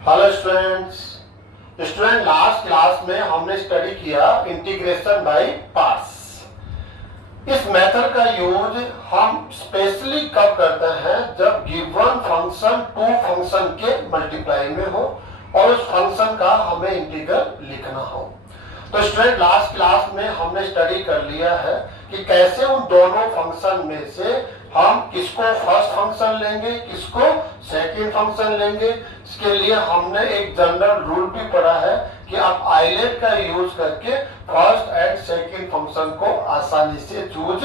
Hello student last class में हमने study किया इंटीग्रेशन बाय पार्ट्स। इस मेथड का यूज हम स्पेशली कब करते हैं जब गिवन फंक्शन टू फंक्शन के मल्टीप्लाई में हो और उस फंक्शन का हमें इंटीग्रल लिखना हो। तो स्टूडेंट लास्ट क्लास में हमने स्टडी कर लिया है कि कैसे उन दोनों फंक्शन में से हम किसको फर्स्ट फंक्शन लेंगे, किसको सेकंड फंक्शन लेंगे। इसके लिए हमने एक जनरल रूल भी पढ़ा है कि आप आइलेट का यूज करके फर्स्ट एंड सेकंड फंक्शन को आसानी से चूज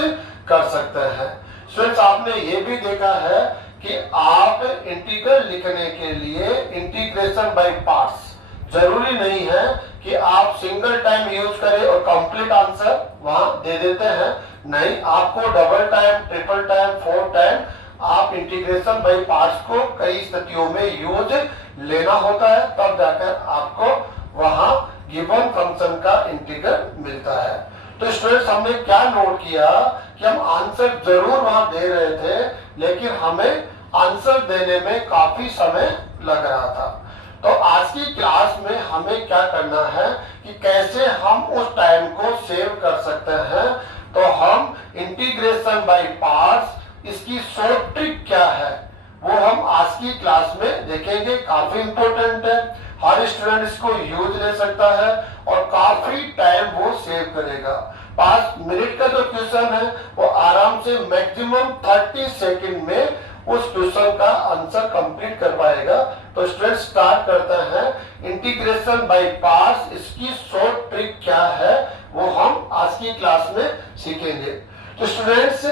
कर सकते हैं। स्टूडेंट्स आपने ये भी देखा है कि आप इंटीग्रल लिखने के लिए इंटीग्रेशन बाय पार्ट्स जरूरी नहीं है कि आप सिंगल टाइम यूज करें और कंप्लीट आंसर वहां दे देते हैं। नहीं, आपको double time, triple time, four time आप इंटीग्रेशन बाय पार्ट्स को कई स्थितियों में यूज लेना होता है, तब जाकर आपको वहां गिवन फंक्शन का इंटीग्रल मिलता है। तो स्टूडेंट्स हमने क्या नोट किया कि हम आंसर जरूर वहां दे रहे थे, लेकिन हमें आंसर देने में काफी समय लग रहा था। तो आज की क्लास में हमें क्या करना है कि कैसे हम उस टाइम को सेव कर सकते हैं। तो हम इंटीग्रेशन बाय पार्ट्स इसकी शॉर्ट ट्रिक क्या है वो हम आज की क्लास में देखेंगे। काफी इंपॉर्टेंट है, हर स्टूडेंट इसको यूज ले सकता है और काफी टाइम वो सेव करेगा। 5 मिनट का जो क्वेश्चन है वो आराम से मैक्सिमम 30 सेकंड में उस क्वेश्चन का आंसर कंप्लीट कर पाएगा। तो स्टूडेंट स्टार्ट करते हैं इंटीग्रेशन बाय पार्ट्स, इसकी शॉर्ट ट्रिक क्या है वो हम आज की क्लास में सीखेंगे। तो स्टूडेंट्स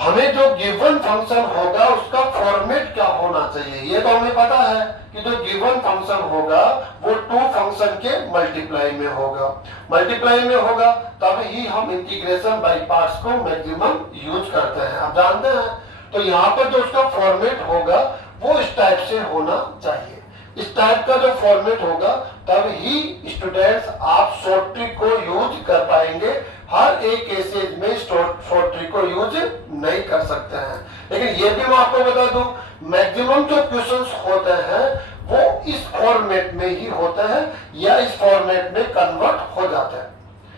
हमें जो गिवन फंक्शन होगा उसका फॉर्मेट क्या होना चाहिए ये तो हमें पता है कि जो गिवन फंक्शन होगा वो टू फंक्शन के मल्टीप्लाई में होगा। मल्टीप्लाई में होगा तब ही हम इंटीग्रेशन बाय पार्ट्स को मैक्सिमम यूज करते हैं, आप जानते हैं। तो यहाँ पर जो उसका फॉर्मेट होगा वो इस टाइप से होना चाहिए। इस टाइप का जो फॉर्मेट होगा तब ही स्टूडेंट्स आप शॉर्ट ट्रिक को यूज कर पाएंगे। हर एक केसेज में शॉर्ट ट्रिक को यूज नहीं कर सकते हैं। लेकिन ये भी मैं आपको बता दूं, मैक्सिमम जो क्वेश्चंस होते हैं वो इस फॉर्मेट में ही होते हैं या इस फॉर्मेट में कन्वर्ट हो जाते हैं।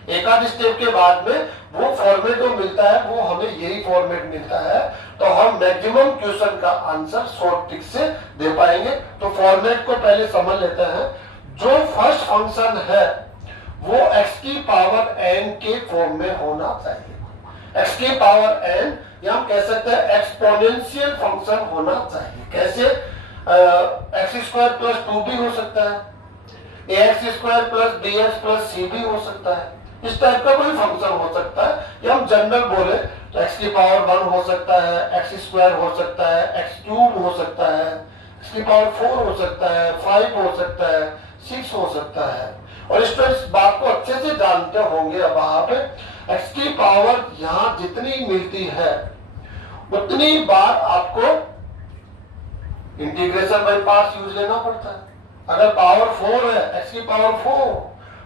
एक आध स्टेप के बाद में वो फॉर्मेट जो मिलता है वो हमें यही फॉर्मेट मिलता है, तो हम मैक्सिमम क्वेश्चन का आंसर शॉर्ट ट्रिक से दे पाएंगे। तो फॉर्मेट को पहले समझ लेते हैं। जो फर्स्ट फंक्शन है वो x की पावर n के फॉर्म में होना चाहिए। x की पावर n या हम कह सकते हैं एक्सपोनेंशियल फंक्शन होना चाहिए। कैसे? x² प्लस 2 भी हो सकता है, ax² plus bx plus c भी हो सकता है। इस टाइप का कोई फंक्शन हो सकता है, या हम जनरल बोले तो x की पावर 1 हो सकता है, x² हो सकता है, x³ हो सकता है, x की पावर 4 हो सकता है, 5 हो सकता है, 6 हो सकता है। और इस बात को अच्छे से जानते होंगे अब आप, x की पावर यहाँ जितनी मिलती है उतनी बार आपको इंटीग्रेशन बाय पार्ट्स यूज लेना पड़ता है। अगर पावर 4 है, x की पावर 4,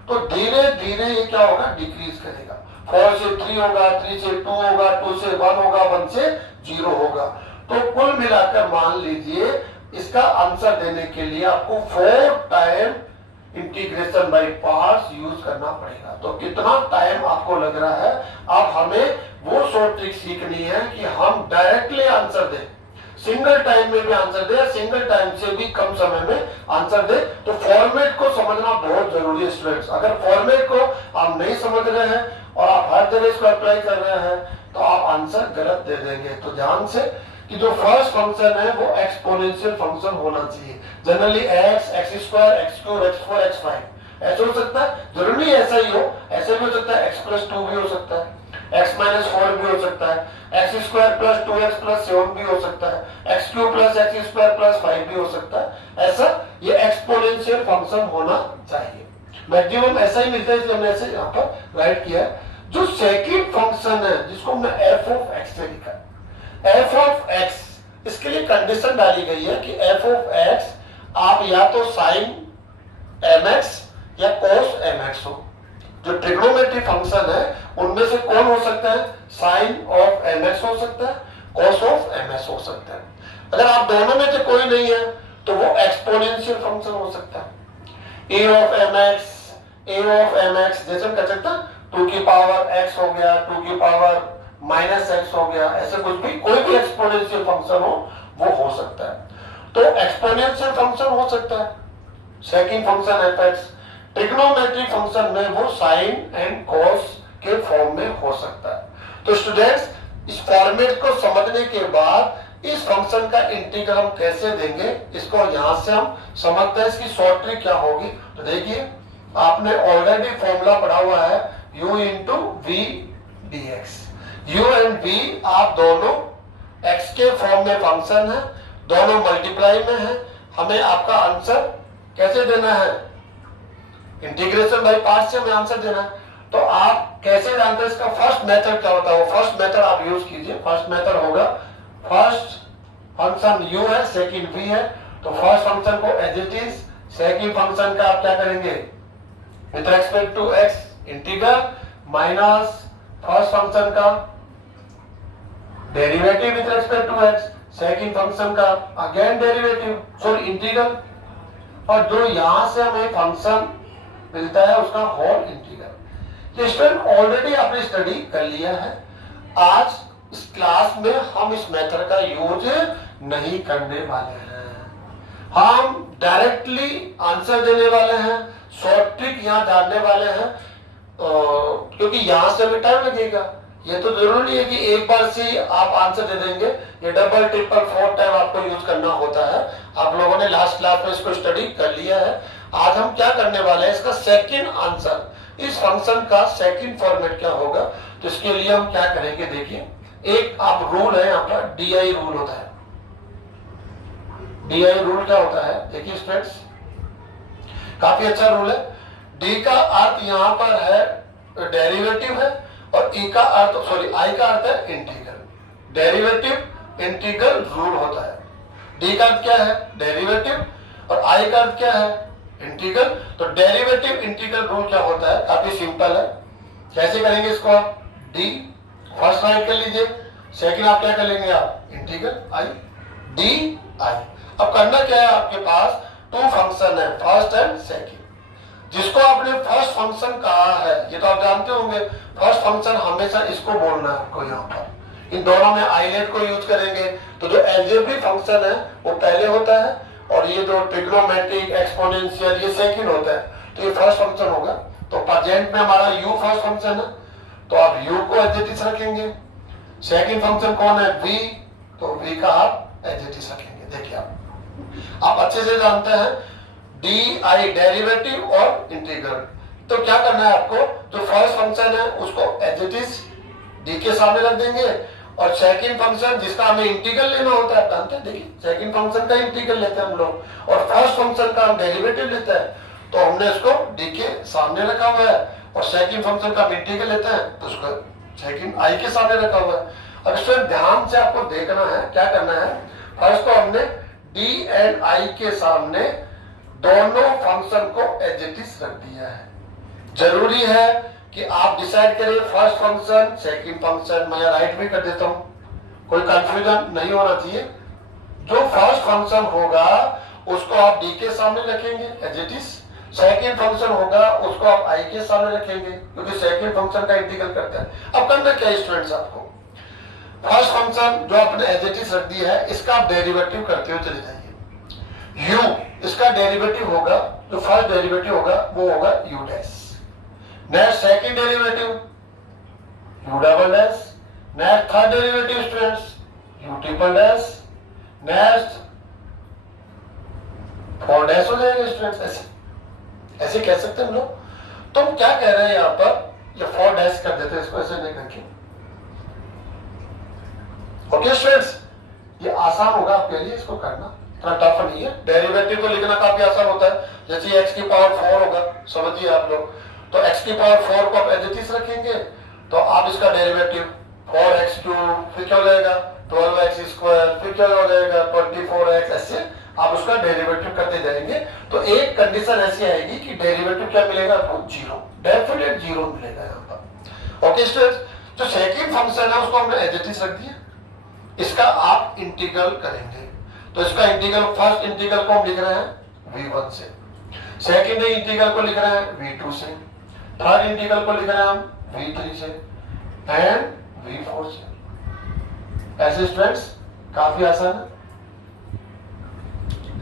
तो धीरे धीरे ये क्या होगा, डिक्रीज करेगा। 4 से 3 होगा, 3 से 2 होगा, 2 से 1 होगा, 1 से 0 होगा। तो कुल मिलाकर मान लीजिए इसका आंसर देने के लिए आपको 4 time integration by parts use करना पड़ेगा। तो कितना टाइम आपको लग रहा है, अब हमें वो शॉर्ट ट्रिक सीखनी है कि हम डायरेक्टली आंसर दें, सिंगल टाइम में भी आंसर दे, सिंगल टाइम से भी कम समय में आंसर दे। तो फॉर्मेट को समझना बहुत जरूरी है स्टूडेंट्स। अगर फॉर्मेट को आप नहीं समझ रहे हैं और आप हर जगह इसको अप्लाई कर रहे हैं तो आप आंसर गलत दे देंगे। तो ध्यान से कि जो फर्स्ट फंक्शन है वो एक्सपोनेंशियल फंक्शन होना चाहिए। Generally x, x² x3 x4 x5 ऐसा हो सकता है, जरूरी ऐसा ही हो, ऐसे भी हो सकता है, x + 2 भी हो सकता है, x-4 भी हो सकता है, x² + 2x + 7 भी हो सकता है, x³ + x² + 5 भी हो सकता है। ऐसा ये एक्सपोनेंशियल फंक्शन होना चाहिए। मैक्सिमम ऐसा ही मिलता है, इसलिए हमने ऐसे यहाँ पर राइट किया है। जो सेकंड फंक्शन है जिसको हमने f(x) से लिखा है, f(x) इसके लिए कंडीशन डाली गई है कि f(x) आप या तो sin mx या cos mx हो। जो ट्रिग्नोमेट्री फंक्शन है उनमें से कौन हो सकता है, sin of mx हो सकता है, cos of ms हो सकता है। अगर आप दोनों में से कोई नहीं है तो वो एक्सपोनेंशियल फंक्शन हो सकता है। a ऑफ mx जैसे हम कह सकते हैं 2 की पावर x हो गया, 2 की पावर माइनस x हो गया, ऐसे कुछ भी कोई भी एक्सपोनेंशियल फंक्शन हो वो हो सकता है। तो एक्सपोनेंशियल फंक्शन हो सकता है, second function fx, trigonometric function में वो साइन एंड कॉस के फॉर्म में हो सकता है। तो स्टूडेंट्स इस फॉर्मेट को समझने के बाद इस फंक्शन का इंटीग्रल हम कैसे देंगे इसको यहां से हम समझते हैं, इसकी शॉर्ट ट्रिक क्या होगी। तो देखिए आपने ऑलरेडी फॉर्मूला पढ़ा हुआ है u into V D X. u and v आप दोनों x के फॉर्म में फंक्शन है, दोनों मल्टीप्लाई में है, हमें आपका आंसर कैसे देना है, इंटीग्रेशन बाय पार्ट्स से हमें आंसर देना है। तो आप कैसे जानते हैं इसका फर्स्ट मेथड क्या होता है, वो फर्स्ट मेथड आप यूज कीजिए। फर्स्ट मेथड होगा, फर्स्ट फंक्शन u है, सेकंड v है, तो फर्स्ट फंक्शन को as it is, second function का आप क्या करेंगे with respect to x integral minus first function का derivative with respect to x, second function का अगेन डेरिवेटिव सॉरी इंटीग्रल, और जो यहां से हमें फंक्शन मिलता है उसका होल इंटीग्रल। ये स्टूडेंट ऑलरेडी आपने स्टडी कर लिया है। आज इस क्लास में हम इस मेथड का यूज नहीं करने वाले हैं, हम डायरेक्टली आंसर देने वाले हैं, शॉर्ट ट्रिक यहाँ जानने वाले हैं, क्योंकि यहां से हमें टाइम लगेगा। ये तो जरूरी नहीं है कि एक बार से आप आंसर दे देंगे, ये डबल ट्रिपल फोर्थ टाइम आपको यूज करना होता है। आप लोगों ने लास्ट क्लास में इसको स्टडी कर लिया है। आज हम क्या करने वाले हैं, इसका सेकंड आंसर, इस फंक्शन का सेकंड फॉर्मेट क्या होगा। तो इसके लिए हम क्या करेंगे, देखिए एक आप रूल है यहाँ पर, DI रूल होता है। DI रूल क्या होता है, देखिए स्टूडेंट्स काफी अच्छा रूल है। D का अर्थ यहाँ पर है डेरिवेटिव है, और E का अर्थ I का अर्थ है इंटीग्रल। डेरिवेटिव इंटीग्रल रूल होता है। D का अर्थ क्या है, डेरिवेटिव, और I का अर्थ क्या है, इंटीग्रल। तो डेरिवेटिव इंटीग्रल रूल क्या होता है, काफी सिंपल है। कैसे करेंगे इसको, आप D फर्स्ट राइट कर लीजिए, सेकंड आप क्या कर लेंगे, आप इंटीग्रल I डी I। अब करना क्या है, आपके पास टू फंक्शन है, फर्स्ट एंड सेकंड। जिसको आपने फर्स्ट फंक्शन कहा है, ये तो आप जानते होंगे, फर्स्ट फंक्शन हमेशा इसको बोलना है आपको। यहाँ पर इन दोनों में आइलेट को यूज करेंगे, तो जो अलजेब्रिक फंक्शन है वो पहले होता है, और ये जो ट्रिग्नोमेट्रिक एक्सपोनेंशियल ये सेकंड होता है। तो ये फर्स्ट फंक्शन होगा। तो प्रेजेंट में हमारा u फर्स्ट फंक्शन है, तो आप u को एज इट इज रखेंगे। सेकंड फंक्शन कौन है, v, तो v का आप एज इट इज रखेंगे। देखिए आप अच्छे से जानते हैं DI डेरिवेटिव और इंटीग्रल। तो क्या करना है आपको, जो फर्स्ट फंक्शन है उसको एज इट इज d के सामने रख देंगे, और सेकंड फंक्शन जिसका हमें इंटीग्रल लेना होता है, आप जानते हैं, देखिए सेकंड फंक्शन का इंटीग्रल लेते हैं हम लोग, और फर्स्ट फंक्शन का हम डेरिवेटिव लेते हैं, तो हमने इसको d के सामने रखा हुआ है, और सेकंड फंक्शन का हम इंटीग्रल लेते हैं तो उसको सेकंड I के सामने रखा हुआ है। अब इसमें ध्यान से आपको देखना है, क्या करना है, फर्स्ट तो हमने d एंड I के सामने दोनों फंक्शन को एज इट इज रख दिया है। जरूरी है कि आप डिसाइड करें फर्स्ट फंक्शन सेकंड फंक्शन, मैं राइट भी कर देता हूं, कोई कंफ्यूजन नहीं होना चाहिए। जो फर्स्ट फंक्शन होगा उसको आप d के सामने रखेंगे as it is, second function होगा उसको आप I के सामने रखेंगे, क्योंकि सेकंड फंक्शन का इंटीग्रल करते हैं। अब करना क्या स्टूडेंट्स, आपको फर्स्ट फंक्शन जो आपने एज इट इज रख दिया है इसका आप डेरिवेटिव करते हुए चले जाइए। u इसका डेरिवेटिव होगा, जो फर्स्ट डेरिवेटिव होगा वो होगा u dash, next second derivative u double dash, next third derivative students u triple dash, next four dash हो जाएगा स्टूडेंट्स। ऐसे ऐसे कह सकते हैं हम लोग। तो हम क्या कह रहे हैं यहाँ पर, ये फोर डैश कर देते हैं इसको, ऐसे नहीं करके। ओके स्टूडेंट्स, ये आसान होगा आपके लिए इसको करना, इतना टफ नहीं है। डेरिवेटिव को लिखना काफी आसान होता है, जैसे x की पावर 4 होगा, समझिए आप लोग, तो x की पावर 4 को आप एज इट इज रखेंगे, तो आप इसका डेरिवेटिव 4x3, फिर क्या हो जाएगा 12x स्क्वायर, फिर क्या हो जाएगा 24x, ऐसे आप उसका डेरिवेटिव करते जाएंगे। तो एक कंडीशन ऐसी आएगी कि डेरिवेटिव क्या मिलेगा आपको, जीरो, डेफिनेट जीरो मिलेगा यहाँ पर। ओके स्टूडेंट्स, जो सेकंड फंक्शन है उसको हमने एज इट इज रख दिया, इसका आप इंटीग्रल करेंगे। तो इसका इंटीग्रल, फर्स्ट इंटीग्रल को हम लिख रहे हैं v1 से, सेकेंड इंटीग्रल को लिख रहे हैं v2 से, थर्ड इंटीग्रल को लिख रहे हैं हम v3 से एंड v4 से। ऐसे स्टूडेंट्स काफी आसान है।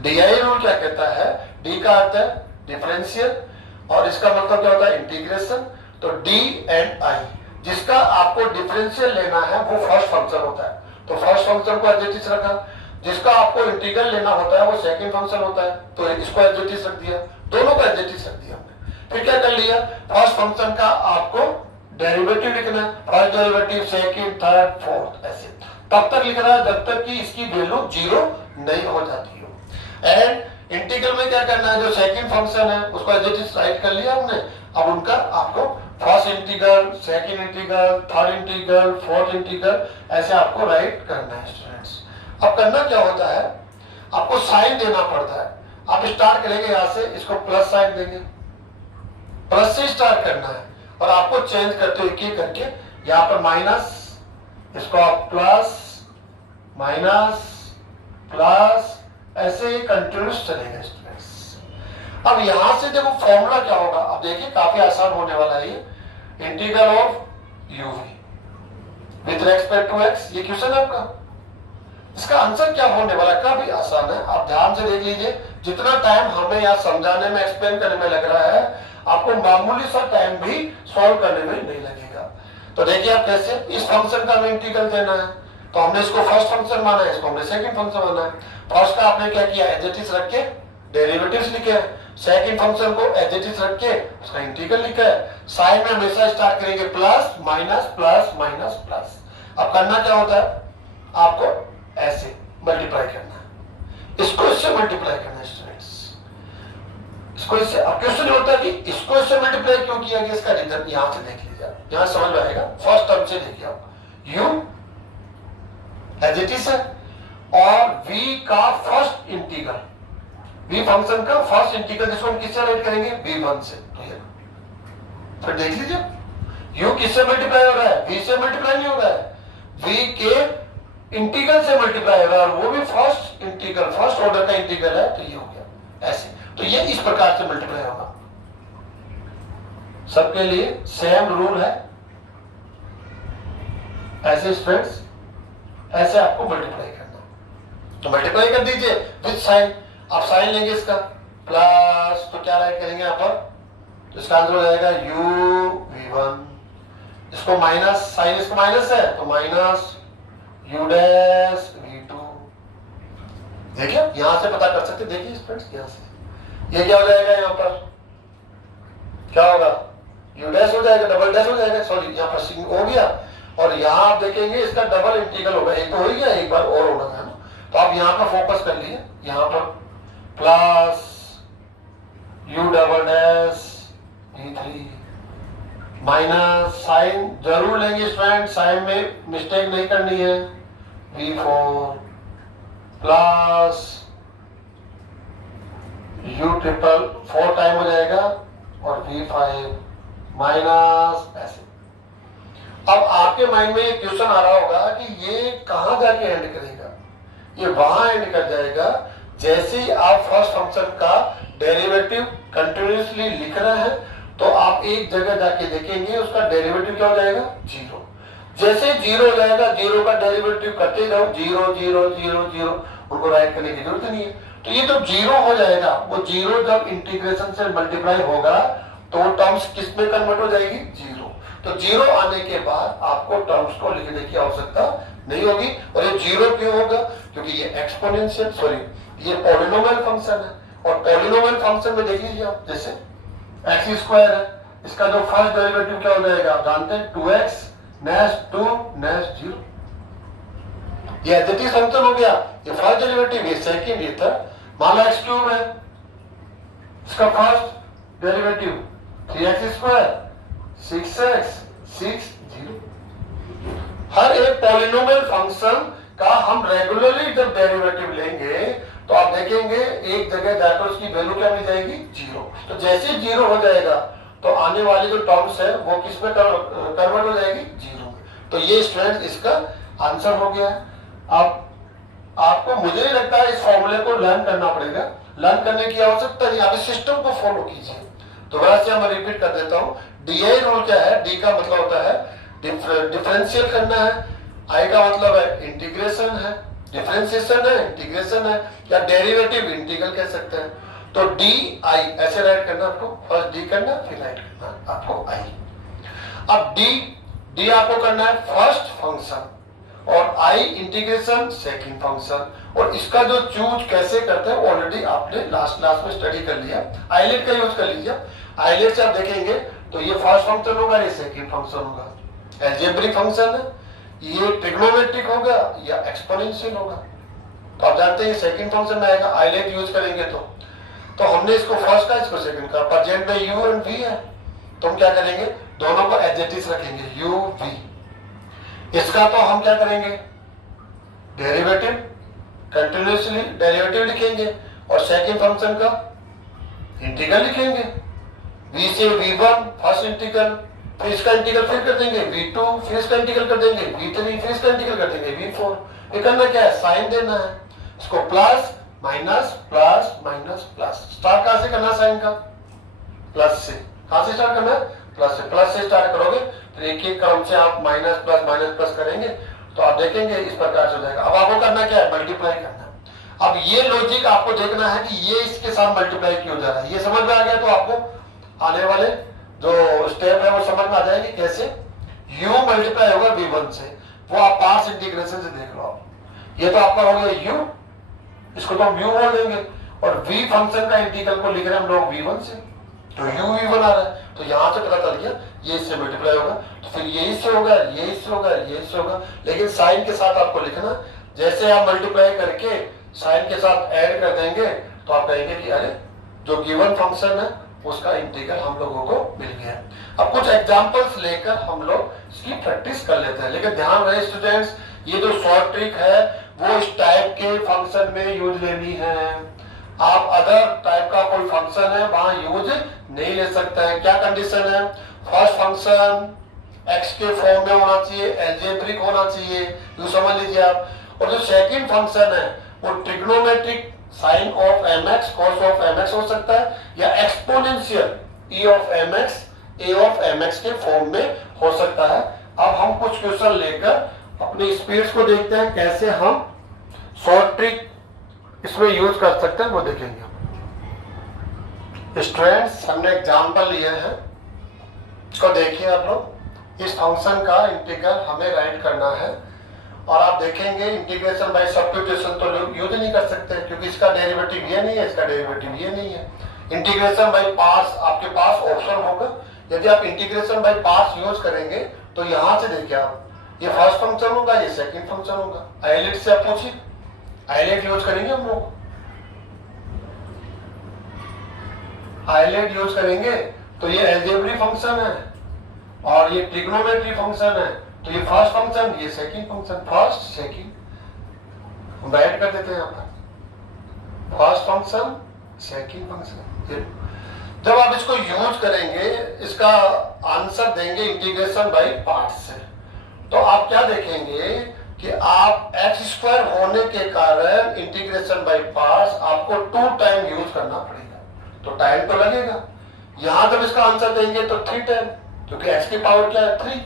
डीआई रूल क्या कहता है, डी का अर्थ है डिफरेंशियल और इसका मतलब क्या होता है इंटीग्रेशन। तो डी एंड आई, जिसका आपको डिफरेंशियल लेना है वो फर्स्ट फंक्शन होता है, तो फर्स्ट फंक्शन को एडजेटिव रखा। जिसका आपको इंटीग्रल लेना होता है वो सेकंड फंक्शन होता है, तो इसको एडजेटिव रख दिया, दोनों को एडजेटिव रख दिया हमने। फिर क्या कर लिया, फर्स्ट फंक्शन का आपको डेरिवेटिव लिखना है, first derivative, second, third, fourth, ऐसे तब तक लिख रहा है जब तक कि इसकी वैल्यू जीरो नहीं हो जाती हो। एंड इंटीग्रल में क्या करना है, जो सेकंड फंक्शन है उसको एडजेटिव राइट कर लिया हमने। अब उनका आपको first integral, second integral, third integral, fourth integral ऐसे आपको राइट करना है स्टूडेंट्स। अब करना क्या होता है, आपको साइन देना पड़ता है। आप स्टार्ट करेंगे यहां से, इसको प्लस साइन देंगे, प्लस से स्टार्ट करना है और आपको चेंज करते हुए एक करके यहाँ पर माइनस, इसको आप प्लस माइनस प्लस ऐसे कंटिन्यूस चलेंगे स्टूडेंट्स। अब यहां से देखो फॉर्मूला क्या होगा, अब देखिए काफी आसान होने वाला है ये। Integral of UV with respect to X, ये क्वेश्चन है आपका, इसका आंसर क्या होने वाला है, काफी आसान है। आप ध्यान से देख लीजिए, जितना टाइम हमें यहाँ समझाने में, एक्सप्लेन करने में लग रहा है, आपको मामूली सा टाइम भी सॉल्व करने में नहीं लगेगा। तो देखिए आप कैसे, इस फंक्शन का हमें इंटीग्रल देना है, तो हमने इसको फर्स्ट फंक्शन माना है, इसको हमने सेकंड फंक्शन माना है। फर्स्ट का आपने क्या किया, एडजेटिव्स रख के डेरिवेटिव्स लिखे हैं, सेकंड फंक्शन को एडजेटिव्स रख के उसका इंटीग्रल लिखा है। साइन में हमेशा स्टार्ट करेंगे plus minus plus minus plus. अब करना क्या होता है, आपको ऐसे मल्टीप्लाई करना है, इसको इससे मल्टीप्लाई करना है स्टूडेंट्स, इसको इससे। अब क्वेश्चन होता है कि इसको इससे मल्टीप्लाई क्यों किया गया, इसका रीजन यहां से देख लीजिए, यहां समझ में आएगा। फर्स्ट टर्म से देखिए आप, u एडजेटिव है और v का फर्स्ट इंटीग्रल, v फंक्शन का फर्स्ट इंटीग्रल, जिसको हम किससे राइट करेंगे, v1 से। फिर देख लीजिए u किससे मल्टीप्लाई हो रहा है, v से मल्टीप्लाई नहीं हो रहा है, v के इंटीग्रल से मल्टीप्लाई हो रहा है, और वो भी फर्स्ट इंटीग्रल, फर्स्ट ऑर्डर का इंटीग्रल है, तो ये हो गया ऐसे। तो ये इस प्रकार से मल्टीप्लाई होगा, सबके लिए सेम रूल है। ऐसे स्टूडेंट्स, ऐसे आपको मल्टीप्लाई करना, तो मल्टीप्लाई कर दीजिए विद साइन। आप साइन लेंगे इसका प्लस, तो क्या राइट करेंगे यहाँ पर, तो इसका आंसर हो जाएगा u v1, इसको माइनस, साइन इसको माइनस है तो माइनस u डैश v2। देखिए यहां से पता कर सकते, देखिए स्टूडेंट्स यहां से ये क्या हो जाएगा, यहाँ पर क्या होगा, u डैश हो जाएगा, डबल डैश हो जाएगा, सॉरी यहाँ पर सिंग हो गया, और यहाँ आप देखेंगे इसका डबल इंटीग्रल होगा, एक तो हो गया, एक बार और होना था ना। तो आप यहाँ पर फोकस कर लिए, यहाँ पर plus u double dash v3 minus sine जरूर लेंगे स्टूडेंट, साइन में मिस्टेक नहीं करनी है, v4 plus u triple 4 time हो जाएगा और v5 माइनस ऐसे। अब आपके माइंड में एक क्वेश्चन आ रहा होगा कि ये कहां जाके एंड करेगा, ये वहां एंड कर जाएगा जैसे ही आप फर्स्ट फंक्शन का डेरिवेटिव कंटिन्यूअसली लिख रहे हैं, तो आप एक जगह जाके देखेंगे उसका डेरिवेटिव क्या हो जाएगा, जीरो। जैसे जीरो हो जाएगा, जीरो का डेरिवेटिव करते जाओ, जीरो जीरो जीरो जीरो, उनको राइट करने की जरूरत नहीं है। तो ये तो जीरो हो जाएगा, वो जीरो जब इंटीग्रेशन से मल्टीप्लाई होगा तो टर्म्स किस में कन्वर्ट हो जाएगी, जीरो। तो जीरो आने के बाद आपको टर्म्स को लिखने की आवश्यकता नहीं होगी। और ये जीरो क्यों होगा, क्योंकि ये एक्सपोनेंशियल, सॉरी ये पॉलिनोमियल फंक्शन है, और पॉलिनोमियल फंक्शन में देख लीजिए आप, जैसे एक्स स्क्वायर है, इसका जो फर्स्ट डेरिवेटिव क्या हो जाएगा, आप जानते हैं 2x नेक्स्ट 2 नेक्स्ट 0, ये एडजेटिव फंक्शन हो गया, ये फर्स्ट डेरिवेटिव, ये सेकंड, ये थर्ड। मान लो x क्यूब है, इसका first derivative 3x square 6x 6 0। हर एक पॉलिनोमियल फंक्शन का हम रेगुलरली जब डेरिवेटिव लेंगे तो आप देखेंगे एक जगह जाकर उसकी वैल्यू क्या मिल जाएगी, जीरो। तो जैसे जीरो हो जाएगा तो आने वाली जो टर्म्स है वो किस में कन्वर्ट हो जाएगी, जीरो में। तो ये स्टूडेंट इसका आंसर हो गया। अब आपको, मुझे नहीं लगता है इस फॉर्मूले को लर्न करना पड़ेगा, लर्न करने की आवश्यकता नहीं, आप इस सिस्टम को फॉलो कीजिए। दोबारा से मैं रिपीट कर देता हूँ, डीआई रूल क्या है? डी का मतलब होता है डिफरेंशियल करना है, आई का मतलब है इंटीग्रेशन है, डिफरेंशिएशन है, इंटीग्रेशन है, या डेरिवेटिव इंटीग्रल कह सकते हैं। तो डी आई ऐसे राइट करना आपको, फर्स्ट डी करना फिर राइट करना आपको आई। अब डी आपको करना है फर्स्ट फंक्शन और आई इंटीग्रेशन सेकंड फंक्शन, और इसका जो चूज कैसे करते हैं ऑलरेडी आपने लास्ट क्लास में स्टडी कर लिया। आइलेट का यूज कर लीजिए, आइलेट से आप देखेंगे तो ये फर्स्ट फंक्शन होगा, ये सेकंड फंक्शन होगा, अलजेब्रिक फंक्शन है, ये ट्रिग्नोमेट्रिक होगा या एक्सपोनेंशियल होगा। तो आप जानते हैं सेकंड फंक्शन में आएगा, आइलेट यूज करेंगे तो हमने इसको फर्स्ट का इसको सेकंड का, प्रेजेंट में यू एंड वी है, तो हम क्या करेंगे, दोनों को एडजेक्टिव्स रखेंगे यू वी। इसका तो हम क्या करेंगे, डेरिवेटिव कंटिन्यूअसली डेरिवेटिव लिखेंगे, और सेकंड फंक्शन का इंटीग्रल लिखेंगे, v से v1 फर्स्ट इंटीग्रल, फिर इसका इंटीग्रल फिर कर देंगे v2, फिर इसका इंटीग्रल कर देंगे v3, फिर इसका इंटीग्रल कर देंगे v4। ये करना क्या है, साइन देना है, इसको plus minus plus minus plus. Start कहां से करना, साइन का प्लस से, कहां से स्टार्ट करना है, प्लस से स्टार्ट करोगे, फिर एक एक क्रम से आप माइनस प्लस करेंगे तो आप देखेंगे इस प्रकार से हो जाएगा। अब आपको करना क्या है, मल्टीप्लाई करना है। अब ये लॉजिक आपको देखना है कि ये इसके साथ मल्टीप्लाई क्यों जा रहा है, ये समझ में आ गया तो आपको आने वाले जो स्टेप है वो समझ में आ जाएंगे कैसे u मल्टीप्लाई होगा v1 से, वो आप पार्ट्स इंटीग्रेशन से देख लो आप। ये तो आपका हो गया u, इसको तो हम u बोल देंगे, और v फंक्शन का इंटीग्रल को लिख रहे हैं हम लोग v1 से, तो u v1 आ रहा है, तो यहां से पता चल गया ये इससे मल्टीप्लाई होगा, तो फिर ये इससे होगा, ये इससे होगा, ये इससे होगा। लेकिन साइन के साथ आपको लिखना, जैसे आप मल्टीप्लाई करके साइन के साथ ऐड कर देंगे तो आप कहेंगे कि अरे जो गिवन फंक्शन है उसका इंटीग्रल हम लोगों को मिल गया। अब कुछ एग्जांपल्स लेकर हम लोग इसकी प्रैक्टिस कर लेते हैं, लेकिन ध्यान रहे स्टूडेंट्स, ये जो शॉर्ट ट्रिक है वो इस टाइप के फंक्शन में यूज लेनी है, आप अदर टाइप का कोई फंक्शन है वहां यूज नहीं ले सकते हैं। क्या कंडीशन है, फर्स्ट फंक्शन x के फॉर्म में होना चाहिए, अलजेब्रिक होना चाहिए, यू समझ लीजिए आप। और जो सेकंड फंक्शन है वो trigonometric sine of mx cos of mx हो सकता है, या exponential e of mx a of mx के फॉर्म में हो सकता है। अब हम कुछ क्वेश्चन लेकर अपनी स्पीड्स को देखते हैं, कैसे हम शॉर्ट ट्रिक इसमें यूज कर सकते हैं वो देखेंगे। स्टूडेंट्स हमने एग्जांपल लिए हैं, इसको देखिए आप लोग। इस फंक्शन का इंटीग्रल हमें राइट करना है, और आप देखेंगे इंटीग्रेशन बाय सब्स्टिट्यूशन तो यूज नहीं कर सकते क्योंकि इसका डेरिवेटिव ये नहीं है, इसका डेरिवेटिव ये नहीं है। इंटीग्रेशन बाय पार्ट्स आपके पास ऑप्शन होगा, यदि आप इंटीग्रेशन बाय पार्ट्स यूज करेंगे तो यहां से देखिए आप, ये फर्स्ट फंक्शन होगा, ये सेकंड फंक्शन होगा। आइलेट से आप पूछिए, आइलेट यूज करेंगे हम लोग, आइलेट यूज करेंगे तो ये अलजेब्रिक फंक्शन है और ये ट्रिग्नोमेट्री फंक्शन है, तो ये फर्स्ट फंक्शन, ये सेकंड फंक्शन, फर्स्ट सेकंड हम राइट कर देते हैं यहां पर, फर्स्ट फंक्शन सेकंड फंक्शन। जब आप इसको यूज करेंगे, इसका आंसर देंगे इंटीग्रेशन बाय पार्ट्स से, तो आप क्या देखेंगे कि आप एक्स स्क्वायर होने के कारण इंटीग्रेशन बाय पार्ट्स आपको 2 टाइम यूज करना पड़ेगा, तो टाइम तो लगेगा। यहां जब इसका आंसर देंगे तो 3 टाइम, क्योंकि एक्स की पावर क्या है 3,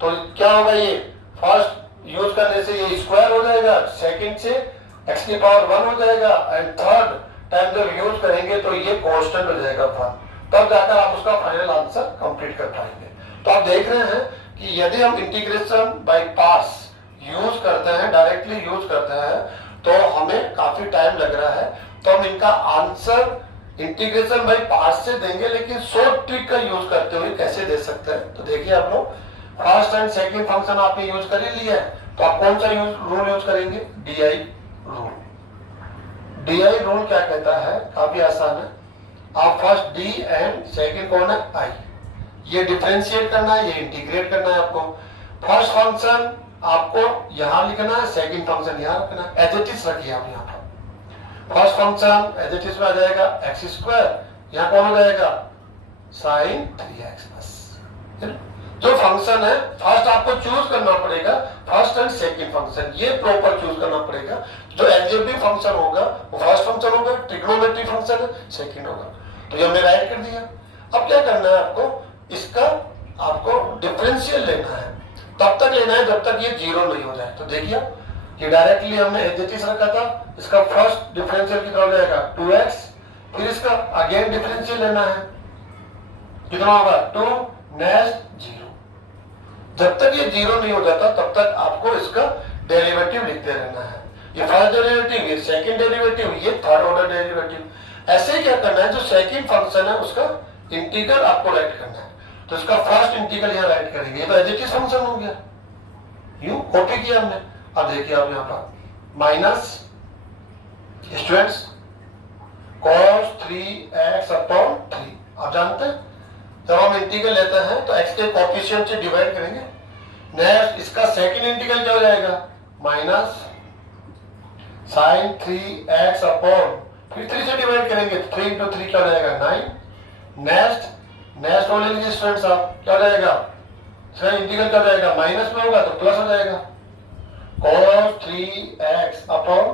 तो क्या होगा, ये फर्स्ट यूज करने से ये स्क्वायर हो जाएगा, सेकंड से एक्स की पावर 1 हो जाएगा, एंड थर्ड टाइम जब यूज करेंगे तो ये कांस्टेंट हो जाएगा 1, तब जाकर आप उसका फाइनल आंसर कंप्लीट कर पाएंगे। तो आप देख रहे हैं कि यदि हम इंटीग्रेशन बाय पार्ट्स यूज करते हैं, डायरेक्टली यूज करते हैं, तो हमें काफी टाइम लग रहा है, तो हम इनका आंसर इंटीग्रेशन बाय पार्ट्स से देंगे, लेकिन शॉर्ट ट्रिक का यूज करते हुए कैसे दे सकते हैं। तो देखिए आप लोग, फर्स्ट एंड सेकंड फंक्शन आपने यूज कर ही लिया है, तो आप कौन सा रूल यूज करेंगे, डीआई रूल। डीआई रूल क्या कहता है, काफी आसान है, आप फर्स्ट डी एंड सेकंड कौन है, आई, ये डिफरेंशिएट करना है, ये इंटीग्रेट करना है आपको। फर्स्ट फंक्शन आपको यहां लिखना है, सेकंड फंक्शन यहां रखना है, एज इट इज रखिए आप यहां पर। First function as it is में आ जाएगा एक्स स्क्वायर, यहां कौन हो जाएगा, साइन 3x बस। जो फंक्शन है फर्स्ट आपको चूज करना पड़ेगा, फर्स्ट एंड सेकंड फंक्शन, ये प्रॉपर चूज करना पड़ेगा। जो एल्जेब्रिक फंक्शन होगा वो फर्स्ट फंक्शन होगा, ट्रिग्नोमेट्री फंक्शन सेकंड होगा। तो ये हमने राइट कर दिया। अब क्या करना है आपको, इसका आपको डिफरेंशियल लेना है, तब तक लेना है जब तक ये जीरो नहीं हो जाए। तो देखिए कि डायरेक्टली हमने एज इट इज रखा था, इसका फर्स्ट डिफरेंशियल कितना हो जाएगा 2x, फिर इसका अगेन डिफरेंशियल लेना है, कितना होगा 2, नेक्स्ट 0। जब तक ये जीरो नहीं हो जाता तब तक आपको इसका डेरिवेटिव लिखते रहना है। ये फर्स्ट डेरिवेटिव, ये सेकंड डेरिवेटिव, ये थर्ड ऑर्डर डेरिवेटिव। ऐसे क्या करना है, जो सेकंड फंक्शन है उसका इंटीग्रल आपको राइट करना है। तो इसका फर्स्ट इंटीग्रल यहाँ राइट करेंगे, ये तो एज इट इज फंक्शन हो गया, यूं कॉपी किया हमने। अब देखिए आप यहाँ पर minus students cos 3x upon 3। आप जानते हैं जब हम इंटीग्रल लेते हैं तो x के कोएफिशिएंट से डिवाइड करेंगे। नेक्स्ट इसका सेकंड इंटीग्रल क्या हो जाएगा, माइनस sin 3x अपॉन, फिर 3 से डिवाइड करेंगे तो 3 into 3 क्या हो जाएगा 9। नेक्स्ट हो लीजिए स्टूडेंट्स, आप क्या हो जाएगा, इसका इंटीग्रल क्या हो जाएगा, माइनस में होगा तो प्लस हो जाएगा, cos 3x अपॉन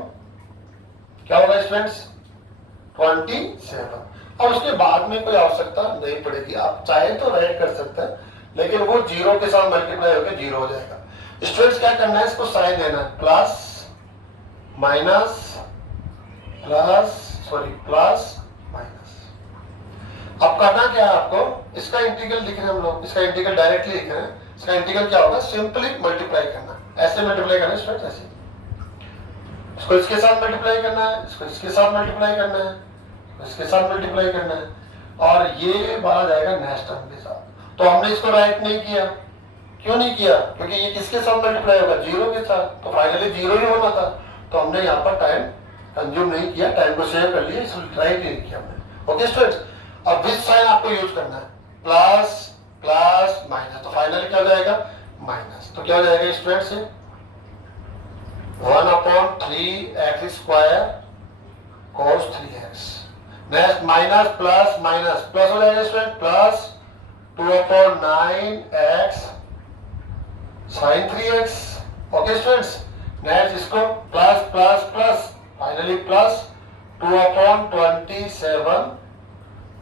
क्या होगा स्टूडेंट्स 27। अब उसके बाद में कोई आवश्यकता नहीं पड़ेगी, आप चाहे तो राइट कर सकते हैं, लेकिन वो जीरो के साथ मल्टीप्लाई होकर जीरो हो जाएगा। स्टूडेंट्स क्या करना है, इसको साइन देना है, plus minus plus plus minus. अब करना क्या है आपको, इसका इंटीग्रल लिख रहे हैं हम लोग, इसका इंटीग्रल डायरेक्टली लिख रहे हैं। इसका इंटीग्रल क्या होगा, सिंपली मल्टीप्लाई करना, ऐसे मल्टीप्लाई करना स्टूडेंट्स, ऐसे इसको इसके साथ मल्टीप्लाई करना है, इसको इसके साथ मल्टीप्लाई करना है, इसके साथ मल्टीप्लाई करना है, और ये बाहर जाएगा नेक्स्ट टर्म के साथ। तो हमने इसको राइट नहीं किया, क्यों नहीं किया, क्योंकि ये किसके साथ मल्टीप्लाई होगा, जीरो के साथ, तो फाइनली जीरो ही होना था। तो हमने यहाँ पर टाइम कंज्यूम नहीं किया, टाइम को सेव कर लिया, इसको राइट नहीं किया हमने। ओके स्टूडेंट्स, अब विच साइन आपको यूज करना है, प्लस प्लस माइनस, तो फाइनली क्या हो जाएगा माइनस। तो क्या हो जाएगा students, 1/3 square cos 3x। Next minus plus minus plus हो जाएगा student, plus 2/9x sin 3x। Okay students, next इसको plus plus plus, finally plus 2/27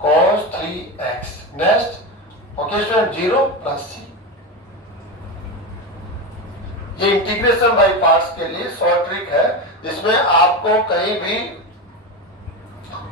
cos 3x। Next okay student 0 plus c। ये इंटीग्रेशन बाय पार्ट्स के लिए short trick है, जिसमें आपको कहीं भी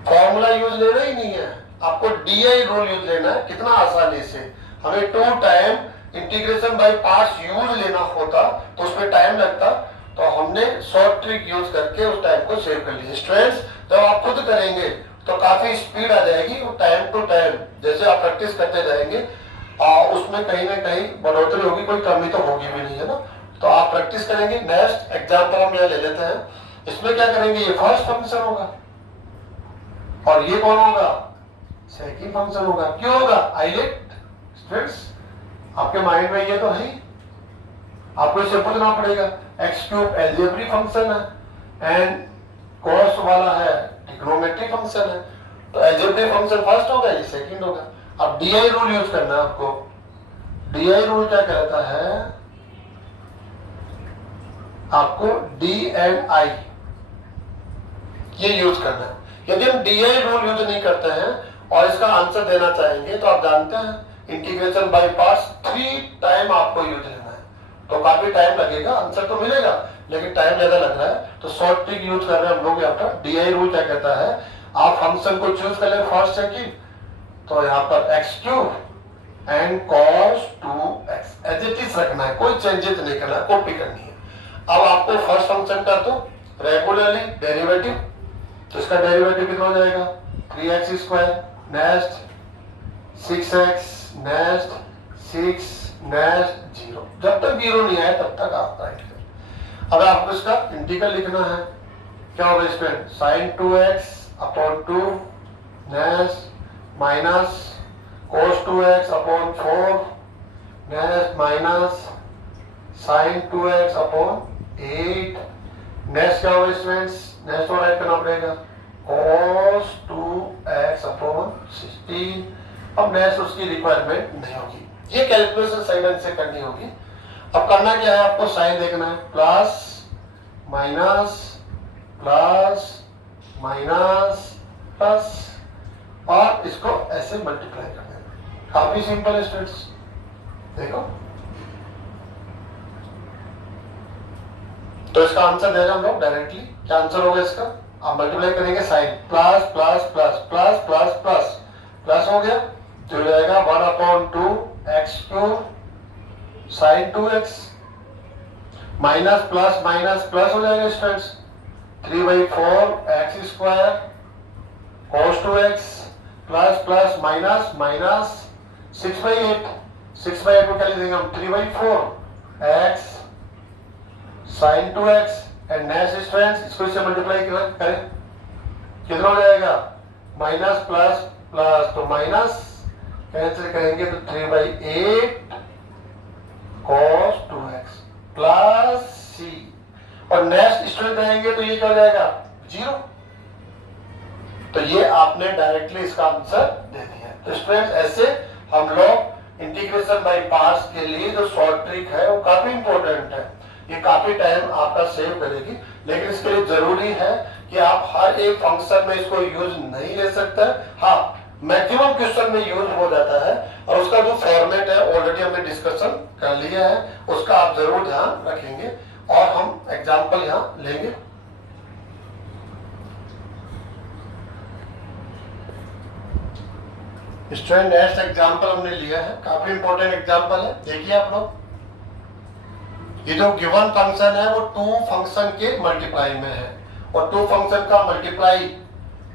फॉर्मूला यूज लेना ही नहीं है, आपको डीआई रूल यूज लेना है। कितना आसानी से, हमें 2 time integration by parts use लेना होता तो उसमें टाइम लगता, तो हमने शॉर्ट ट्रिक यूज करके उस टाइम को सेव कर लिया। स्टूडेंट्स जब आप खुद करेंगे तो काफी स्पीड आ जाएगी, वो टाइम टू टाइम जैसे आप प्रैक्टिस करते जाएंगे उसमें कहीं ना कहीं बढ़ोतरी होगी, कोई कमी तो होगी भी नहीं, है ना। तो आप प्रैक्टिस करेंगे। नेक्स्ट एग्जांपल हम यहाँ ले लेते हैं, इसमें क्या करेंगे, ये फर्स्ट फंक्शन होगा और ये कौन होगा, सेकंड फंक्शन होगा। क्यों होगा, आइलेट स्टूडेंट्स, आपके माइंड में ये तो है, आपको इसे पूछना पड़ेगा। x³ एल्जेब्रिक फंक्शन है एंड cos वाला है ट्रिग्नोमेट्रिक फंक्शन है, तो एल्जेब्रिक फंक्शन फर्स्ट होगा, ये सेकंड होगा। अब डीआई रूल यूज करना है आपको। डीआई रूल क्या कहता है, आपको डी एंड आई ये यूज करना है। यदि हम डीआई रूल यूज नहीं करते हैं और इसका आंसर देना चाहेंगे तो आप जानते हैं इंटीग्रेशन बाय पार्ट्स 3 टाइम आपको यूज लेना है, तो काफी टाइम लगेगा, आंसर तो मिलेगा लेकिन टाइम ज्यादा लग रहा है। तो शॉर्ट ट्रिक यूज कर रहे हैं हम लोग यहाँ पर। डीआई रूल क्या कहता है, आप फंक्शन को चूज कर ले फर्स्ट सेकंड, तो यहाँ पर x³ and cos 2x as it is रखना है, कोई चेंजेस नहीं करना है, कॉपी करनी है। अब आपको फर्स्ट फंक्शन का तो रेगुलरली डेरिवेटिव, तो इसका डेरिवेटिव कितना हो जाएगा 3x², next 6x, next 6, next 0। जब तक 0 नहीं आए तब तक आप राइट करें। अब आपको इसका इंटीग्रल लिखना है, क्या होगा इसमें sin 2x upon 2, next minus cos 2x upon 4, next minus sin 2x upon 8, next क्या होगा स्टूडेंट्स, नेक्स्ट और राइट करना पड़ेगा cos 2x अपॉन 16। अब नेक्स्ट उसकी रिक्वायरमेंट नहीं होगी। ये कैलकुलेशन सही ढंग से करनी होगी। अब करना क्या है, आपको साइन देखना है, plus minus plus minus plus, और इसको ऐसे मल्टीप्लाई कर देना। काफी सिंपल है स्टूडेंट्स, देखो। तो इसका आंसर दे रहे हम लोग डायरेक्टली। क्या आंसर होगा इसका, आप मल्टीप्लाई करेंगे sine, plus plus plus plus plus plus plus हो गया, तो हो जाएगा 1/2 x cube sine 2x, minus plus minus plus हो जाएगा students, 3/4 x square cos 2x, plus plus minus minus 6/8, 6/8 को क्या लिखेंगे हम, 3/4 x साइन 2x, एंड नेक्स्ट स्टूडेंट्स इसको इससे मल्टीप्लाई करें, कितना हो जाएगा, माइनस प्लस प्लस, तो माइनस कैंसिल करेंगे तो 3/8 cos 2x प्लस c, और नेक्स्ट स्टूडेंट रहेंगे तो ये क्या हो जाएगा, 0। तो ये आपने डायरेक्टली इसका आंसर दे दिया। तो स्टूडेंट्स ऐसे हम लोग इंटीग्रेशन बाय पार्ट्स के लिए जो शॉर्ट ट्रिक है वो काफी इंपॉर्टेंट है, ये काफी टाइम आपका सेव करेगी, लेकिन इसके लिए जरूरी है कि आप हर एक फंक्शन में इसको यूज नहीं ले सकते। हाँ, मैक्सिमम क्वेश्चन में यूज हो जाता है, और उसका जो फॉर्मेट है ऑलरेडी हमने डिस्कशन कर लिया है, उसका आप जरूर ध्यान रखेंगे, और हम एग्जाम्पल यहाँ लेंगे। स्टूडेंट नेक्स्ट एग्जाम्पल हमने लिया है, काफी इंपॉर्टेंट एग्जाम्पल है, देखिए आप लोग। ये जो गिवन फंक्शन है वो 2 फंक्शन के मल्टीप्लाई में है, और 2 फंक्शन का मल्टीप्लाई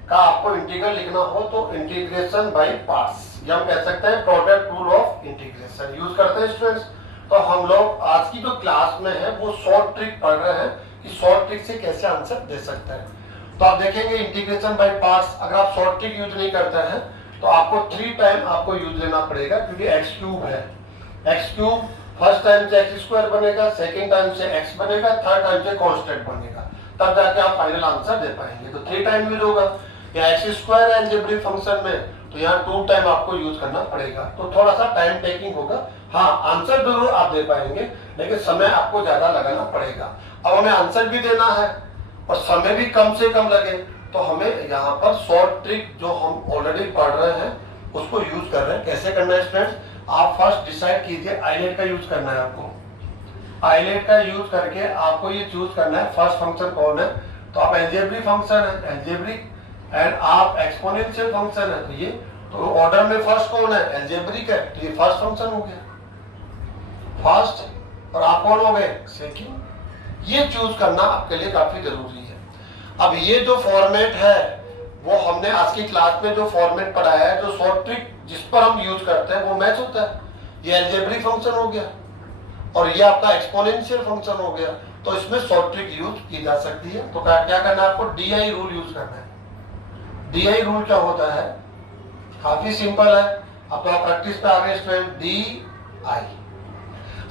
का आपको इंटीग्रल लिखना हो तो इंटीग्रेशन बाय पार्ट्स, या हम कह सकते हैं product rule of integration use करते हैं स्टूडेंट्स। तो हम लोग आज की जो क्लास में है वो शॉर्ट ट्रिक पढ़ रहे हैं कि शॉर्ट ट्रिक से कैसे आंसर दे सकते हैं। तो आप देखेंगे इंटीग्रेशन बाय पार्ट्स, अगर आप शॉर्ट ट्रिक यूज नहीं करते हैं तो आपको 3 टाइम आपको यूज लेना पड़ेगा, क्योंकि x क्यूब है, x क्यूब फर्स्ट टाइम से x स्क्वायर बनेगा, सेकेंड टाइम से x बनेगा, थर्ड टाइम से कांस्टेंट बनेगा, तब जाके आप फाइनल आंसर दे पाएंगे। तो 3 टाइम यूज होगा, या x स्क्वायर है अलजेब्रिक फंक्शन में, तो यहाँ 2 टाइम आपको यूज करना पड़ेगा, तो थोड़ा सा टाइम टेकिंग होगा। हाँ, आंसर जरूर आप दे पाएंगे, लेकिन समय आपको ज्यादा लगाना पड़ेगा। अब हमें आंसर भी देना है और समय भी कम से कम लगे, तो हमें यहाँ पर शॉर्ट ट्रिक जो हम ऑलरेडी पढ़ रहे हैं उसको यूज कर रहे हैं। कैसे करना है स्टूडेंट्स, आप फर्स्ट डिसाइड कीजिए, आईलेट का यूज करना है आपको। आईलेट का यूज करके आपको ये चूज करना है फर्स्ट फंक्शन कौन है, तो आप अलजेब्रिक फंक्शन है, अलजेब्रिक, एंड आप एक्सपोनेंशियल फंक्शन है, तो ये तो ऑर्डर में फर्स्ट कौन है, अलजेब्रिक है, तो ये फर्स्ट फंक्शन हो गया फर्स्ट, और आप कौन हो गए, सेकंड। ये चूज करना आपके लिए काफी जरूरी है। अब ये जो फॉर्मेट है वो हमने आज की क्लास में जो फॉर्मेट पढ़ाया है, जो शॉर्ट ट्रिक जिस पर हम यूज करते हैं वो मैच होता है। ये अलजेब्रिक फंक्शन हो गया और ये आपका एक्सपोनेंशियल फंक्शन हो गया, तो इसमें शॉर्ट ट्रिक यूज की जा सकती है। तो क्या करना है आपको, डीआई रूल यूज करना है। डीआई रूल क्या होता है, काफी सिंपल है, अब आप प्रैक्टिस पे आ गए स्टूडेंट। डी आई,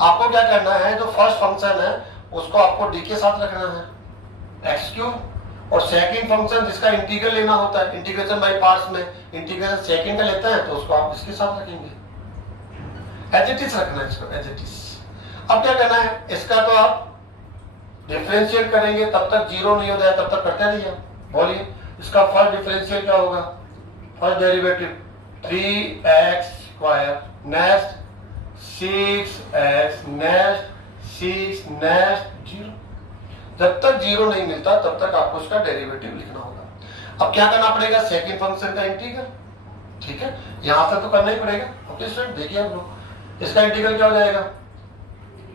आपको क्या करना है, जो फर्स्ट फंक्शन है उसको आपको डी के साथ रखना है, एक्स क्यूब, और सेकंड फंक्शन जिसका इंटीग्रल लेना होता है इंटीग्रेशन बाय पार्ट्स में, इंटीग्रेशन सेकंड का लेते हैं तो उसको आप इसके साथ रखेंगे, एज इट इज रखना है इसको, एज इट इज। अब क्या करना है, इसका तो आप डिफरेंशिएट करेंगे, तब तक जीरो नहीं हो जाए तब तक करते रहिए। बोलिए, इसका फर्स्ट डिफरेंशियल क्या होगा, first derivative 3x square, next 6x, next 6, next 0। जब तक जीरो नहीं मिलता तब तक आपको उसका डेरिवेटिव लिखना होगा। अब क्या करना पड़ेगा, सेकंड फंक्शन का इंटीग्रल, ठीक है, यहां से तो करना ही पड़ेगा। ओके स्टूडेंट, देखिए आप लोग, इसका इंटीग्रल क्या हो जाएगा,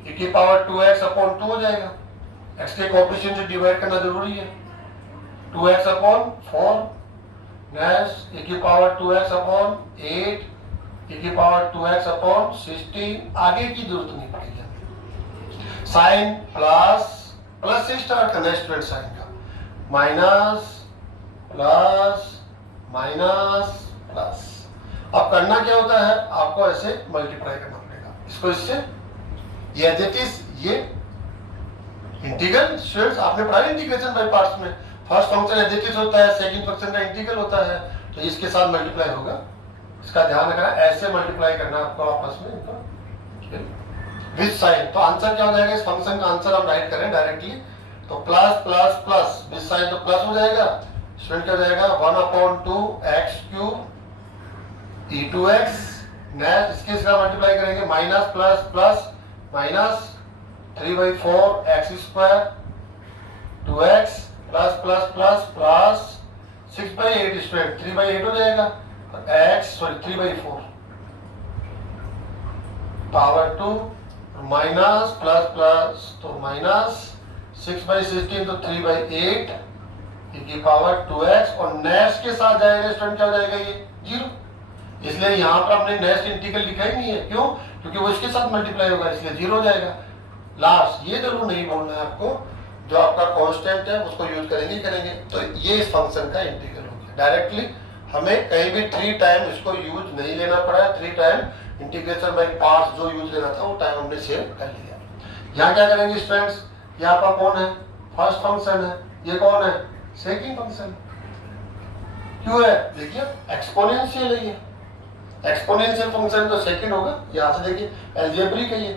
e की पावर 2x अपॉन 2 हो जाएगा, x के कोएफिशिएंट से डिवाइड करना जरूरी है, 2x अपॉन 4, नेक्स्ट e की पावर 2x अपॉन 8, e की पावर 2x अपॉन 16, आगे की जरूरत नहीं पड़ेगी। साइन प्लस प्लस से स्टार्ट करना है स्टूडेंट, साइन का, माइनस प्लस माइनस प्लस। अब करना क्या होता है, आपको ऐसे मल्टीप्लाई करना पड़ेगा इसको इससे, ये एज इट इज, ये इंटीग्रल स्टूडेंट्स आपने पढ़ा इंटीग्रेशन बाय पार्ट्स में, first function as it is होता है, सेकंड फंक्शन का इंटीग्रल होता है, तो इसके साथ मल्टीप्लाई होगा, इसका ध्यान रखना, ऐसे मल्टीप्लाई करना आपको आपस में इनको विद साइन। तो आंसर क्या हो जाएगा इस फंक्शन का, आंसर हम राइट करें डायरेक्टली, तो plus plus plus with sine तो प्लस हो जाएगा, स्टूडेंट क्या हो जाएगा 1/2 x क्यूब e2x, नेक्स्ट इसके साथ मल्टीप्लाई करेंगे minus plus plus minus 3/4 x square 2x plus plus plus plus 6/8 square 3/8 हो जाएगा, x sorry 3/4 power 2 minus plus plus तो माइनस 6/16 तो 3/8 की पावर 2x, और नेक्स्ट के साथ जाएगा स्टूडेंट क्या हो जाएगा ये 0, इसलिए यहाँ पर हमने नेक्स्ट इंटीग्रल लिखा ही नहीं है, क्यों, क्योंकि वो इसके साथ मल्टीप्लाई होगा इसलिए 0 हो जाएगा। लास्ट ये जरूर नहीं बोलना है आपको, जो आपका कांस्टेंट है उसको यूज करेंगे। तो ये इस फंक्शन का इंटीग्रल हो गया। डायरेक्टली हमें कहीं भी 3 टाइम इसको यूज नहीं लेना पड़ा है, 3 टाइम इंटीग्रेशन बाय पार्ट्स जो यूज लेना था वो टाइम हमने सेव कर लिया। यहाँ क्या करेंगे स्टूडेंट्स, यहाँ पर कौन है, फर्स्ट फंक्शन है, ये कौन है, सेकंड फंक्शन। क्यों है, देखिए एक्सपोनेंशियल है, ये एक्सपोनेंशियल फंक्शन तो सेकंड होगा, यहाँ से देखिए अलजेब्रिक है ये,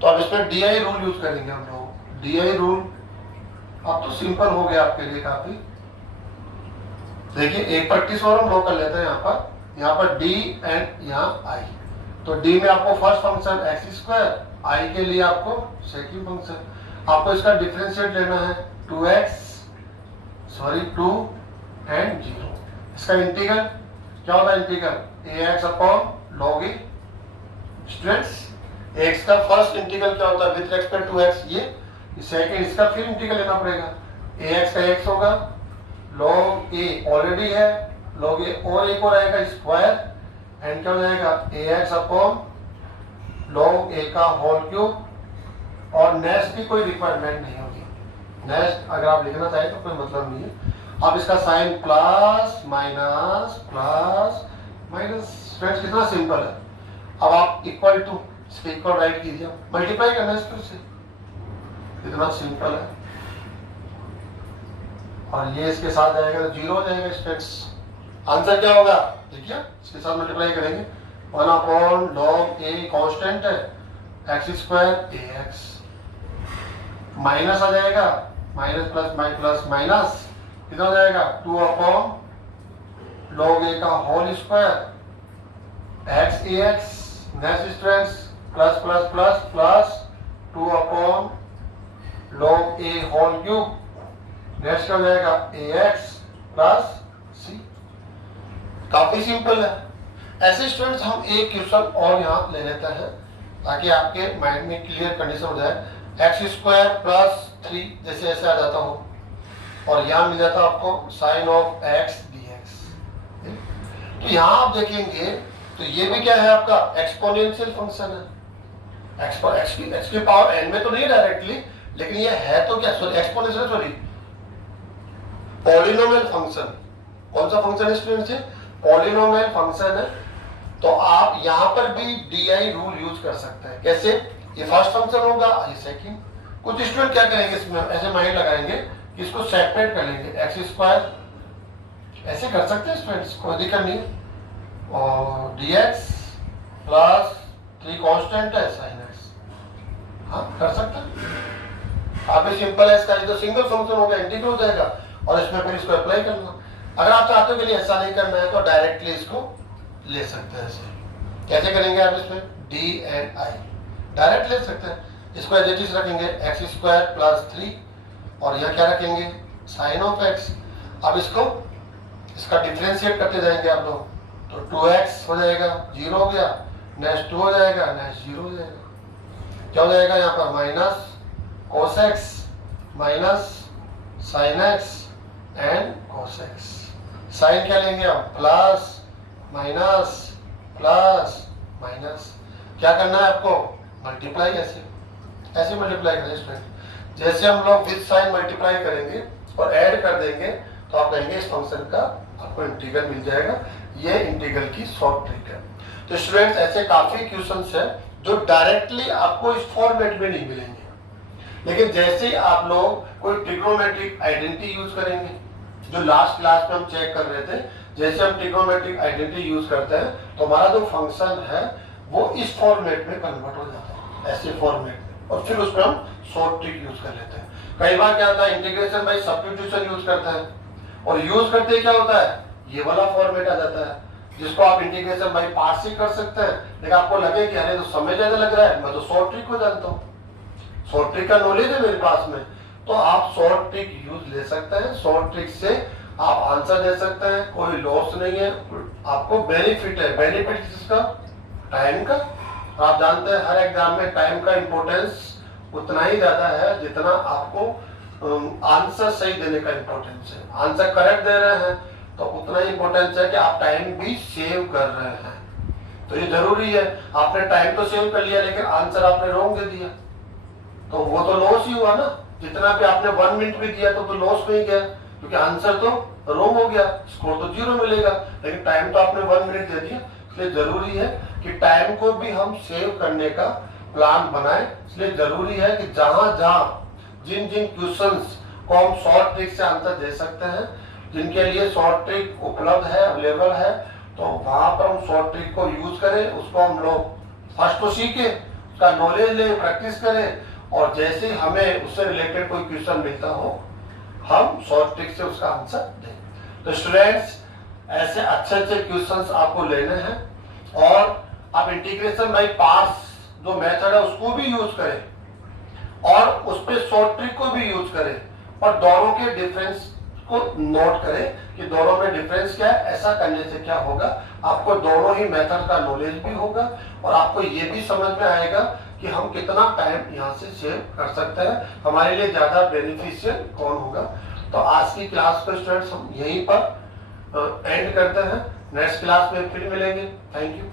तो अब इसमें डीआई रूल यूज करेंगे हम लोग। डीआई रूल अब तो सिंपल हो गया आपके लिए काफी, देखिए एक प्रैक्टिस और हम लोग कर लेते हैं। यहाँ पर डी एंड यहाँ आई, तो डी में आपको फर्स्ट फंक्शन एक्स स्क्वायर, आई के लिए आपको सेकंड फंक्शन, आपको इसका डिफरेंशिएट लेना है 2 एंड 0। इसका इंटीग्रल क्या होता है, integral ax upon log a। Students x का फर्स्ट इंटीग्रल क्या होता है विद रेस्पेक्ट टू x, ये सेकंड इसका फिर इंटीग्रल लेना पड़ेगा, ax का x होगा, log a ऑलरेडी है, log a और एक और आएगा स्क्वायर, एंड क्या हो जाएगा ax अपॉन log a का होल क्यूब, और नेक्स्ट की कोई रिक्वायरमेंट नहीं होगी, नेक्स्ट अगर आप लिखना चाहें तो कोई मतलब नहीं है। अब इसका साइन प्लस माइनस फ्रेंड्स कितना सिंपल है। अब आप इक्वल टू इसके इक्वल राइट कीजिए, मल्टीप्लाई करना है इसको से, कितना सिंपल है, और ये इसके साथ जाएगा तो 0 हो जाएगा स्टूडेंट्स। आंसर क्या होगा, देखिए इसके साथ मल्टीप्लाई करेंगे 1/log a कांस्टेंट है x स्क्वायर ax, माइनस आ जाएगा माइनस प्लस माइनस कितना हो जाएगा 2/log a का whole square x ax, next students plus plus plus plus 2/log a whole cube, next क्या हो जाएगा ax प्लस c। काफी सिंपल है। ऐसे स्टूडेंट्स हम एक क्वेश्चन और यहाँ ले लेते हैं ताकि आपके माइंड में क्लियर कंडीशन हो जाए। एक्स स्क्वायर प्लस 3 जैसे ऐसे आ जाता हो, और यहाँ मिल जाता आपको साइन ऑफ x dx। तो यहाँ आप देखेंगे तो ये भी क्या है आपका एक्सपोनेंशियल फंक्शन है, एक्स की पावर n में तो नहीं डायरेक्टली, लेकिन ये है तो क्या, sorry exponential sorry polynomial function. कौन सा फंक्शन है स्टूडेंट्स, पॉलिनोमियल फंक्शन है। तो आप यहाँ पर भी डीआई रूल यूज कर सकते हैं। कैसे, ये फर्स्ट फंक्शन होगा, ये सेकंड। कुछ स्टूडेंट क्या करेंगे इसमें, ऐसे माइंड लगाएंगे कि इसको सेपरेट कर लेंगे, एक्स स्क्वायर ऐसे कर सकते हैं स्टूडेंट्स, कोई दिक्कत नहीं, और dx प्लस 3 कांस्टेंट है sin x, हाँ कर सकते हैं। काफी सिंपल है इसका, ये तो सिंगल फंक्शन हो गया, इंटीग्रल हो जाएगा, और इसमें फिर इसको अप्लाई करना। अगर आप चाहते हो कि ऐसा नहीं करना है तो डायरेक्टली इसको ले सकते हैं। ऐसे कैसे करेंगे आप, इसमें d एंड i डायरेक्ट ले सकते हैं। इसको एज इट इज रखेंगे एक्स स्क्वायर प्लस 3, और यहाँ क्या रखेंगे साइन ऑफ x। अब इसका डिफरेंशिएट करते जाएंगे आप लोग, तो 2x हो जाएगा 0 हो गया, नेक्स्ट 2 हो जाएगा, नेक्स्ट 0 हो जाएगा। क्या हो जाएगा यहाँ पर minus cos x minus sine x and cos x। Sine क्या लेंगे आप, प्लस माइनस प्लस माइनस, क्या करना है आपको मल्टीप्लाई, ऐसे मल्टीप्लाई करें स्टूडेंट। जैसे हम लोग विद साइन मल्टीप्लाई करेंगे और ऐड कर देंगे तो आप कहेंगे इस फंक्शन का आपको इंटीग्रल मिल जाएगा। ये इंटीग्रल की शॉर्ट ट्रिक है। तो स्टूडेंट्स ऐसे काफी क्वेश्चंस हैं जो डायरेक्टली आपको इस फॉर्मेट में नहीं मिलेंगे, लेकिन जैसे ही आप लोग कोई ट्रिग्नोमेट्रिक आइडेंटिटी यूज करेंगे, जो लास्ट क्लास में हम चेक कर रहे थे जैसे हम ट्रिग्नोमेट्रिक आइडेंटिटी यूज करते हैं तो हमारा जो फंक्शन है वो इस फॉर्मेट में कन्वर्ट हो जाता है, ऐसे फॉर्मेट में, और फिर उसमें हम शॉर्ट ट्रिक यूज कर लेते हैं। कई बार क्या होता है, इंटीग्रेशन बाय सब्स्टिट्यूशन यूज करते हैं, और यूज करते क्या होता है, ये वाला फॉर्मेट आ जाता है जिसको आप इंटीग्रेशन बाय पार्ट्स ही कर सकते हैं। लेकिन आपको लगे कि अरे तो समय ज्यादा लग रहा है, मैं तो शॉर्ट ट्रिक को जानता हूँ, शॉर्ट ट्रिक का नॉलेज है मेरे पास में, तो आप शॉर्ट ट्रिक यूज ले सकते हैं। शॉर्ट ट्रिक से आप आंसर दे सकते हैं, कोई लॉस नहीं है, आपको बेनिफिट है। बेनिफिट किसका, टाइम का। आप जानते हैं हर एग्जाम में टाइम का इंपॉर्टेंस उतना ही ज्यादा है जितना आपको आंसर सही देने का इंपॉर्टेंस है। आंसर करेक्ट दे रहे हैं तो उतना ही इंपॉर्टेंस है कि आप टाइम भी सेव कर रहे हैं, तो ये जरूरी है। आपने टाइम तो सेव कर लिया लेकिन आंसर आपने रॉन्ग दे दिया तो वो तो लॉस ही हुआ ना। जितना भी आपने 1 मिनट भी दिया तो लॉस में ही गया, क्योंकि आंसर तो रॉन्ग हो गया, स्कोर तो 0 मिलेगा, लेकिन टाइम तो आपने 1 मिनट दे दिया। इसलिए जरूरी है कि टाइम को भी हम सेव करने का प्लान बनाएं। इसलिए जरूरी है कि जहां जहां जिन जिन क्वेश्चंस को हम शॉर्ट ट्रिक से आंसर दे सकते हैं, जिनके लिए शॉर्ट ट्रिक उपलब्ध है, अवेलेबल है, तो वहां पर हम शॉर्ट ट्रिक को यूज करें। उसको हम लोग फर्स्ट तो सीखे, उसका नॉलेज ले, प्रैक्टिस करें, और जैसे ही हमें उससे रिलेटेड कोई क्वेश्चन मिलता हो हम शॉर्ट ट्रिक से उसका आंसर दें। तो स्टूडेंट्स, ऐसे अच्छे अच्छे क्वेश्चंस आपको लेने हैं, और आप इंटीग्रेशन बाय पार्ट्स जो मेथड है उसको भी यूज करें, और उस पे शॉर्ट ट्रिक को भी यूज करें, और दोनों के डिफरेंस को नोट करें कि दोनों में डिफरेंस क्या है। ऐसा करने से क्या होगा, आपको दोनों ही मेथड का नॉलेज भी होगा, और आपको ये भी समझ में आएगा कि हम कितना टाइम यहाँ से सेव कर सकते हैं, हमारे लिए ज्यादा बेनिफिशियल कौन होगा। तो आज की क्लास को स्टूडेंट्स हम यहीं पर एंड करते हैं, नेक्स्ट क्लास में फिर मिलेंगे। Thank you.